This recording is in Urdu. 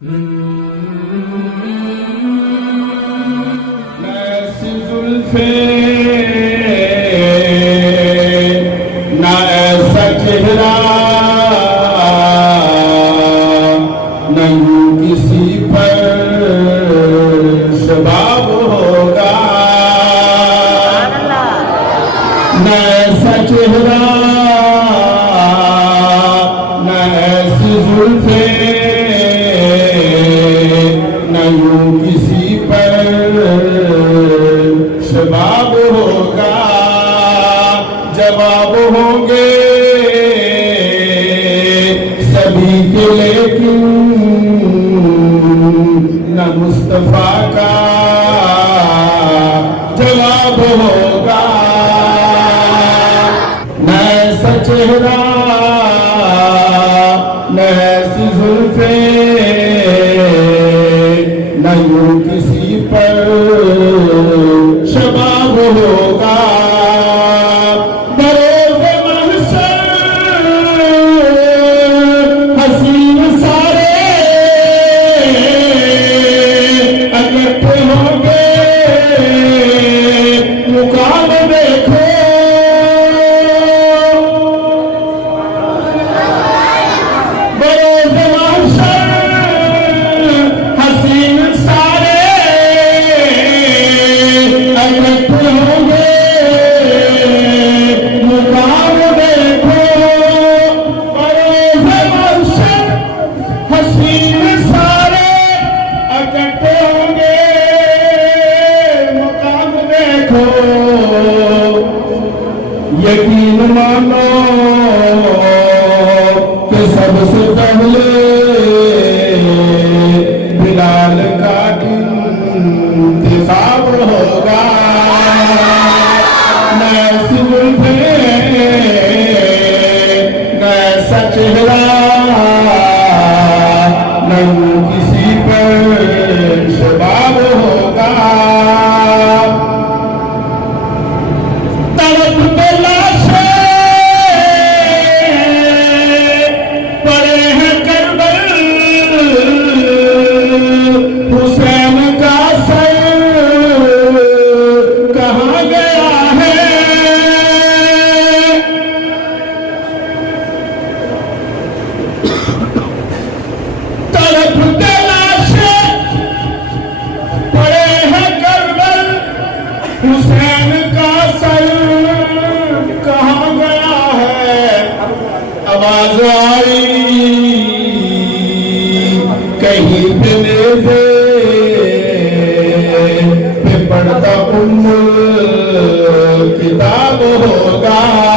ایسی زلفیں نہ ایسا چہرہ نہیں کسی پر شباب ہوگا، نہ ایسا چہرہ نہ ایسی زلفیں کسی پر شباب ہوگا، جواب ہوں گے سبھی کے لیکن نہ مصطفیٰ کا جواب ہوگا، نہ ایسا چہرہ نہ ایسی زلفیں نہ یوں کسی پر شباب ہوگا، بروز محشر حسین سارے اکٹھے ہوں گے، مقام دیکھو بروز محشر حسین سارے اکٹھے ہوں گے، مقام دیکھو بروز محشر حسین سارے اکٹھے ہوں گے، مقام دیکھو، یقین مانو کہ سب سے پہلے بلال کا انتخاب ہوگا، نہ ایسی زلفیں نہ ایسا چہرہ نہ کسی پر شباب ہوگا، تڑپ پہ لاشیں پڑے ہیں کربل، حسین کا سر کہاں گیا ہے، تڑپ پہ لاشیں پڑے ہیں کربل، حسین کا سر کہاں گیا ہے، آواز آئی کہیں پہ نیزے پہ پڑھتا کتاب ہوگا،